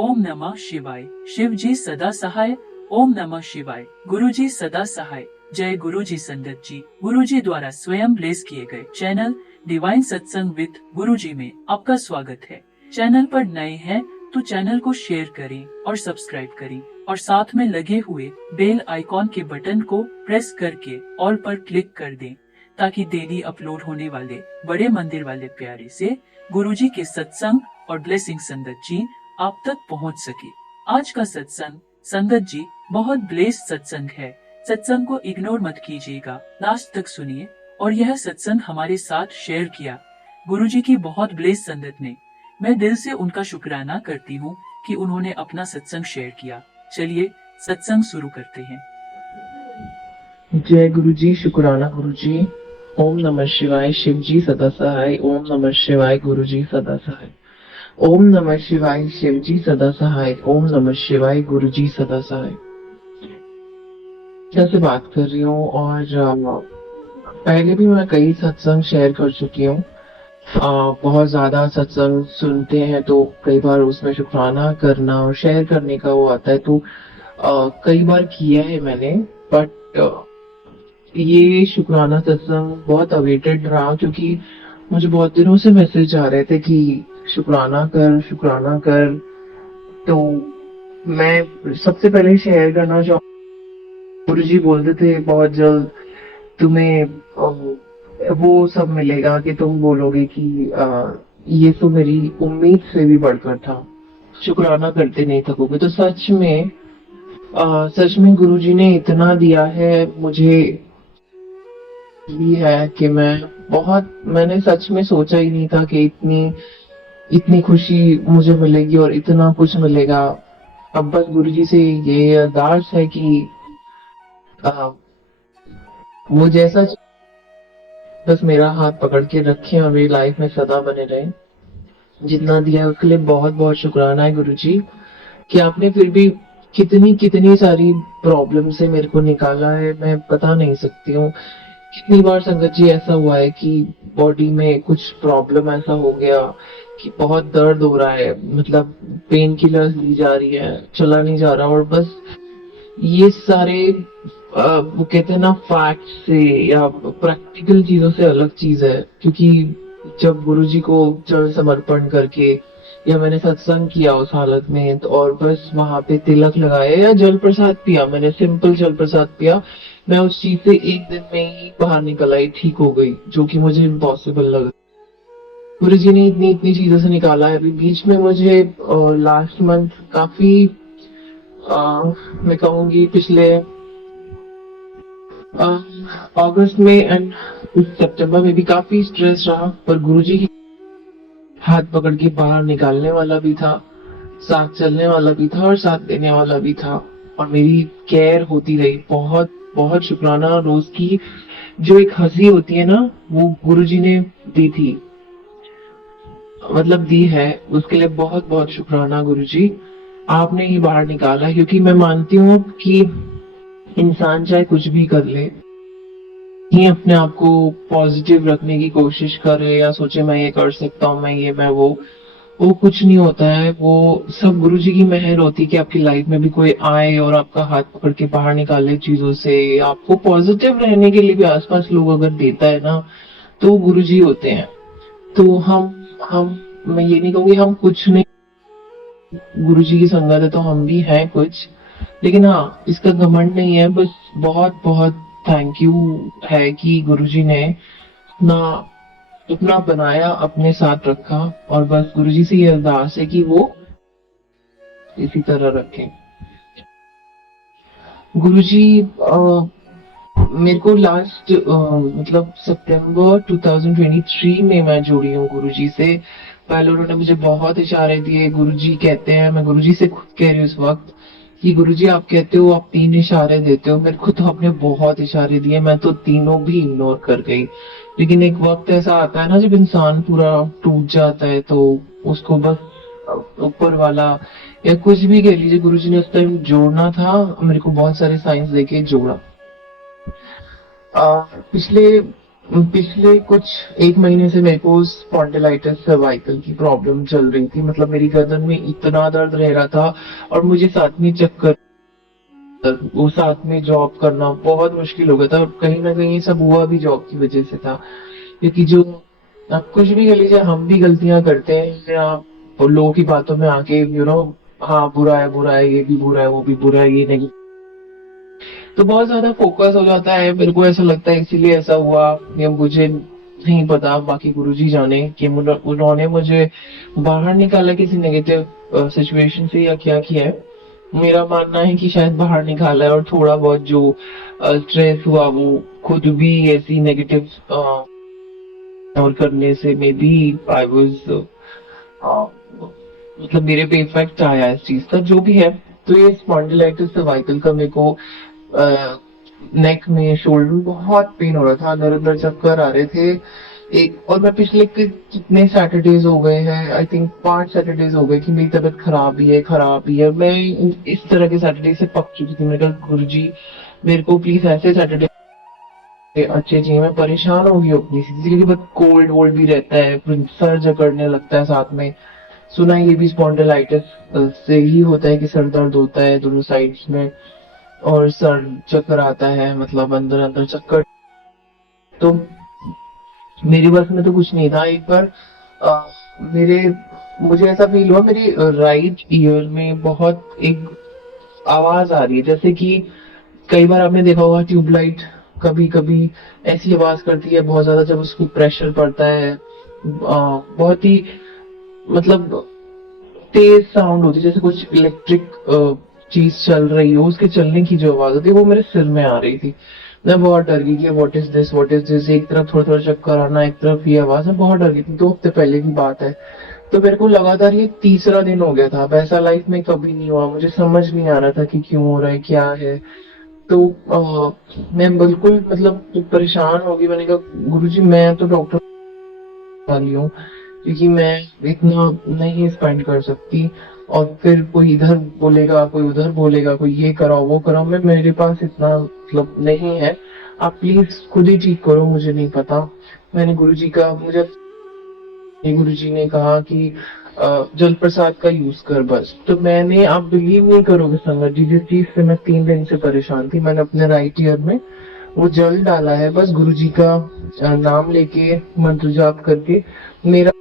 ओम नमः शिवाय। शिव जी सदा सहाय। ओम नमः शिवाय। गुरु जी सदा सहाय। जय गुरु जी संगत जी। गुरु जी द्वारा स्वयं ब्लेस किए गए चैनल डिवाइन सत्संग विद गुरु जी में आपका स्वागत है। चैनल पर नए हैं तो चैनल को शेयर करें और सब्सक्राइब करें और साथ में लगे हुए बेल आइकॉन के बटन को प्रेस करके ऑल पर क्लिक कर दें ताकि डेली अपलोड होने वाले बड़े मंदिर वाले प्यारे से गुरुजी के सत्संग और ब्लेसिंग संगत जी आप तक पहुंच सके। आज का सत्संग संगत जी बहुत ब्लेस सत्संग है। सत्संग को इग्नोर मत कीजिएगा, लास्ट तक सुनिए। और यह सत्संग हमारे साथ शेयर किया गुरुजी की बहुत ब्लेस संगत ने। मैं दिल से उनका शुक्राना करती हूँ कि उन्होंने अपना सत्संग शेयर किया। चलिए सत्संग शुरू करते हैं। जय गुरु जी, शुक्राना गुरु जी। ओम नमः शिवाय। शिव जी सदा सहाय। ओम नमः शिवाय। गुरु जी सदा सहाय। ओम नमः शिवाय। शिव जी सदा सहाय। ओम नमः शिवाय। गुरु जी सदा सहाय। कैसे बात कर रही हूँ और पहले भी मैं कई सत्संग शेयर कर चुकी हूँ। बहुत ज्यादा सत्संग सुनते हैं तो कई बार उसमें शुक्राना करना और शेयर करने का वो आता है, तो कई बार किया है मैंने। बट ये शुक्राना सत्संग बहुत अवेटेड रहा क्योंकि मुझे बहुत दिनों से मैसेज आ रहे थे कि शुक्राना कर, शुक्राना कर। तो मैं सबसे पहले शेयर करना चाहूँ, गुरु जी बोलते थे बहुत जल्द तुम्हें वो सब मिलेगा कि तुम बोलोगे कि ये तो मेरी उम्मीद से भी बढ़कर था, शुक्राना करते नहीं थकोगे। तो सच में गुरु जी ने इतना दिया है मुझे भी है कि मैंने सच में सोचा ही नहीं था कि इतनी इतनी खुशी मुझे मिलेगी और इतना कुछ मिलेगा। अब बस गुरुजी से ये अरदास है कि आ, वो जैसा बस मेरा हाथ पकड़ के रखे और मेरी लाइफ में सदा बने रहे। जितना दिया है उसके लिए बहुत बहुत शुक्राना है गुरुजी कि आपने फिर भी कितनी कितनी सारी प्रॉब्लम से मेरे को निकाला है, मैं बता नहीं सकती हूँ। कितनी बार संगत जी ऐसा हुआ है कि बॉडी में कुछ प्रॉब्लम ऐसा हो गया कि बहुत दर्द हो रहा है, मतलब पेन किलर्स ली जा रही है, चला नहीं जा रहा। और बस ये सारे वो कहते हैं ना, फैक्ट से या प्रैक्टिकल चीजों से अलग चीज है। क्योंकि जब गुरुजी को जल समर्पण करके या मैंने सत्संग किया उस हालत में तो, और बस वहां पे तिलक लगाया या जल प्रसाद पिया, मैंने सिंपल जल प्रसाद पिया, मैं उस चीज से एक दिन में ही बाहर निकल आई, ठीक हो गई, जो कि मुझे इम्पॉसिबल लगा। गुरु जी ने इतनी इतनी चीजों से निकाला है। अभी बीच में मुझे लास्ट मंथ काफी मैं कहूंगी पिछले अगस्त में एंड सितंबर में भी काफी स्ट्रेस रहा, पर गुरुजी की हाथ पकड़ के बाहर निकालने वाला भी था, साथ चलने वाला भी था और साथ देने वाला भी था, और मेरी केयर होती रही। बहुत बहुत शुक्राना। रोज की जो एक हंसी होती है ना, वो गुरुजी ने दी थी, मतलब दी है, उसके लिए बहुत बहुत शुक्राना गुरुजी। आपने ही बाहर निकाला, क्योंकि मैं मानती हूँ कि इंसान चाहे कुछ भी कर ले, ही अपने आप को पॉजिटिव रखने की कोशिश करे या सोचे मैं ये कर सकता हूँ, मैं वो कुछ नहीं होता है। वो सब गुरुजी की मेहर होती है कि आपकी लाइफ में भी कोई आए और आपका हाथ पकड़ के बाहर निकाले चीजों से। आपको पॉजिटिव रहने के लिए भी आसपास लोग अगर देता है ना, तो गुरुजी होते हैं। तो हम मैं ये नहीं कहूंगी हम कुछ नहीं, गुरुजी की संगत है तो हम भी हैं कुछ, लेकिन हाँ इसका घमंड नहीं है। बस बहुत बहुत थैंक यू है कि गुरुजी ने ना अपना बनाया, अपने साथ रखा, और बस गुरुजी से ये अरदास है कि वो इसी तरह रखें। गुरुजी मेरे को लास्ट मतलब सितंबर 2023 में मैं जुड़ी हूँ गुरुजी से। पहले उन्होंने मुझे बहुत इशारे दिए। गुरुजी कहते हैं, मैं गुरुजी से खुद कह रही हूँ इस वक्त कि गुरुजी आप कहते हो आप 3 इशारे देते हो, मेरे को तो आपने बहुत इशारे दिए, मैं तो तीनों भी इग्नोर कर गई। लेकिन एक वक्त ऐसा आता है ना जब इंसान पूरा टूट जाता है, तो उसको बस ऊपर वाला या कुछ भी कह लीजिए, गुरुजी ने उस टाइम जोड़ना था, मेरे को बहुत सारे साइंस देके जोड़ा। पिछले पिछले कुछ 1 महीने से मेरे को स्पॉन्डिलाइटिस सर्वाइकल की प्रॉब्लम चल रही थी। मतलब मेरी गर्दन में इतना दर्द रह रहा था और मुझे साथ में चक्कर, वो साथ में जॉब करना बहुत मुश्किल हो गया था। और कहीं ना कहीं ये सब हुआ भी जॉब की वजह से था, क्योंकि जो आप कुछ भी कर लीजिए, हम भी गलतियां करते हैं या लोगों की बातों में आके हाँ बुरा है, ये भी बुरा है, वो भी बुरा है, ये नहीं, तो बहुत ज्यादा फोकस हो जाता है। मेरे को ऐसा लगता है इसीलिए ऐसा हुआ, या मुझे नहीं पता, बाकी गुरुजी जाने कि उन्होंने मुझे बाहर निकाला किसी नेगेटिव सिचुएशन से या क्या किया है। मेरा मानना है कि शायद बाहर निकाला है, और थोड़ा बहुत जो स्ट्रेस हुआ वो खुद भी ऐसी नेगेटिव और करने से मे बी आई वाज, मतलब मेरे पे इफेक्ट आया इस चीज का, जो भी है। तो ये स्पॉन्डिलाइटिस सर्वाइकल का मेरे को नेक में, शोल्डर में बहुत पेन हो रहा था, अंदर अंदर चक्कर आ रहे थे। एक और मैं पिछले कितने सैटरडेज हो गए हैं, आई थिंक 5 सैटरडेज हो गए कि मेरी तबीयत खराब ही है। मैं इस तरह के सैटरडे से पक चुकी थी। मैंने कहा गुरुजी मेरे को प्लीज ऐसे सैटरडे अच्छे चाहिए, मैं परेशान हो गई हूँ अपनी स्थिति से, क्योंकि बहुत कोल्ड वोल्ड भी रहता है, फिर सर जकड़ने लगता है साथ में। सुना है ये भी स्पॉन्डिलाइटिस से ही होता है कि सर दर्द होता है दोनों साइड्स में, और सर चक्कर आता है, मतलब अंदर अंदर चक्कर। तो मेरी बस में तो कुछ नहीं था। एक बार अ, मेरे मुझे ऐसा फील हुआ, मेरी राइट ईयर में बहुत एक आवाज आ रही है, जैसे कि कई बार आपने देखा होगा ट्यूबलाइट कभी कभी ऐसी आवाज करती है बहुत ज्यादा, जब उसको प्रेशर पड़ता है, बहुत ही, मतलब तेज साउंड होती है, जैसे कुछ इलेक्ट्रिक चीज चल रही हो, उसके चलने की जो आवाज होती है वो मेरे सिर में आ रही थी। मैं बहुत डर गई कि व्हाट इज दिस, एक तरफ थोड़ा थोड़ा चक्कर आना, एक तरफ ये आवाज। मैं बहुत डर गई थी, 2 हफ्ते पहले की बात है। तो मेरे को लगातार ये तीसरा दिन हो गया था। वैसा लाइफ में कभी नहीं हुआ, मुझे समझ नहीं आ रहा था कि क्यों हो रहा है, क्या है। तो मैं बिल्कुल, मतलब परेशान हो गई। मैंने कहा गुरुजी मैं तो डॉक्टर वाली हूँ, क्योंकि मैं इतना नहीं स्पेंड कर सकती। और फिर कोई इधर बोलेगा, कोई उधर बोलेगा, कोई ये कराओ वो कराओ, मैं, मेरे पास इतना मतलब नहीं है। आप प्लीज खुद ही ठीक करो, मुझे नहीं पता। मैंने गुरुजी का मुझे गुरुजी ने कहा कि जल प्रसाद का यूज कर बस। तो मैंने, आप बिलीव नहीं करोगे संगत जी, जिस चीज से मैं 3 दिन से परेशान थी, मैंने अपने राइट ईयर में वो जल डाला है, बस गुरुजी का नाम लेके, मंत्र जाप करके। मेरा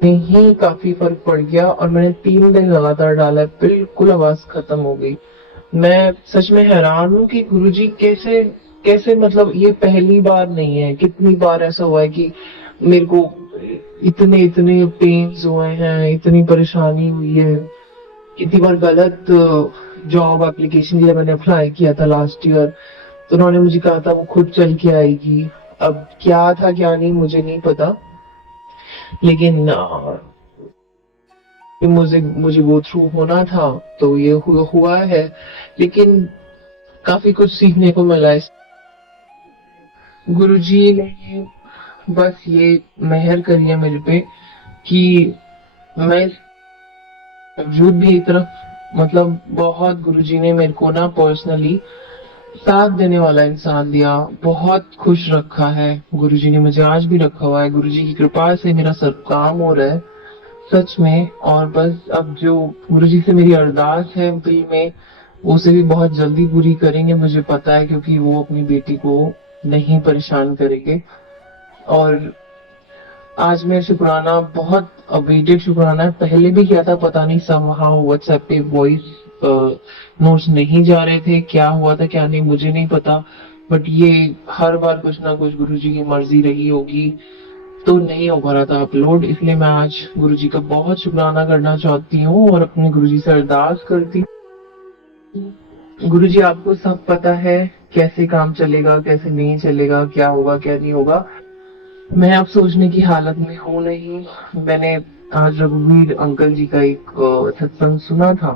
में ही काफी फर्क पड़ गया, और मैंने 3 दिन लगातार डाला है, बिल्कुल आवाज खत्म हो गई। मैं सच में हैरान हूँ कि गुरुजी कैसे कैसे, मतलब ये पहली बार नहीं है, कितनी बार ऐसा हुआ है कि मेरे को इतने इतने पेन्स हुए हैं, इतनी परेशानी हुई है। कितनी बार गलत जॉब एप्लीकेशन के लिए मैंने अप्लाई किया था लास्ट ईयर, तो उन्होंने मुझे कहा था वो खुद चल के आएगी। अब क्या था क्या नहीं मुझे नहीं पता, लेकिन मुझे मुझे गो थ्रू होना था, तो ये हुआ है। लेकिन काफी कुछ सीखने को मिला इस गुरुजी ने, बस ये मेहर करी है मेरे पे कि मैं बावजूद भी एक तरफ, मतलब बहुत गुरुजी ने मेरे को ना पर्सनली साथ देने वाला इंसान दिया, बहुत खुश रखा है गुरुजी ने मुझे, आज भी रखा हुआ है। गुरुजी की कृपा से मेरा सब काम हो रहा है सच में। और बस अब जो गुरुजी से मेरी अरदास है दिल में, उसे भी बहुत जल्दी पूरी करेंगे, मुझे पता है, क्योंकि वो अपनी बेटी को नहीं परेशान करेंगे। और आज मैं शुक्राना, बहुत अवेटेड शुक्राना है, पहले भी किया था, पता नहीं समहाउ व्हाट्सएप पे वॉइस नोट्स नहीं जा रहे थे, क्या हुआ था क्या नहीं मुझे नहीं पता। बट ये हर बार कुछ ना कुछ गुरुजी की मर्जी रही होगी, तो नहीं हो पा रहा था अपलोड। इसलिए मैं आज गुरुजी का बहुत शुक्राना करना चाहती हूँ और अपने गुरुजी से अरदास करती हूँ। गुरुजी आपको सब पता है कैसे काम चलेगा, कैसे नहीं चलेगा, क्या होगा क्या नहीं होगा। मैं अब सोचने की हालत में हूँ नहीं। मैंने आज रघुवीर अंकल जी का एक सत्संग सुना था,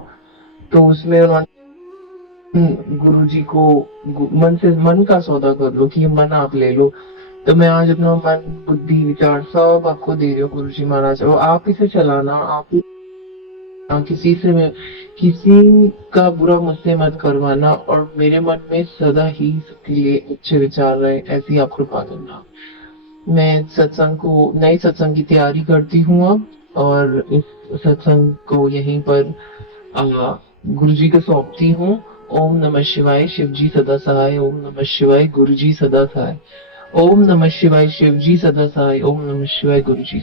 तो उसमें उन्होंने गुरु जी को मन से, मन का सौदा कर लो कि ये मन आप ले लो। तो मैं आज अपना मन बुद्धि विचार सब आपको दे रही हूँ गुरु जी महाराज, और आप इसे चलाना, आप किसी का बुरा मुझसे मत करवाना और मेरे मन में सदा ही सबके लिए अच्छे विचार रहे, ऐसी आप कृपा करना। मैं नए सत्संग की तैयारी करती हूँ अब, और इस सत्संग को यहीं पर गुरु जी को सौंपती हूँ। ओम नमः शिवाय, शिव जी सदा सहाय। ओम नमः शिवाय, गुरु जी सदा सहाय। ओम नमः शिवाय, शिव जी सदा सहाय। ओम नमः शिवाय, गुरु जी।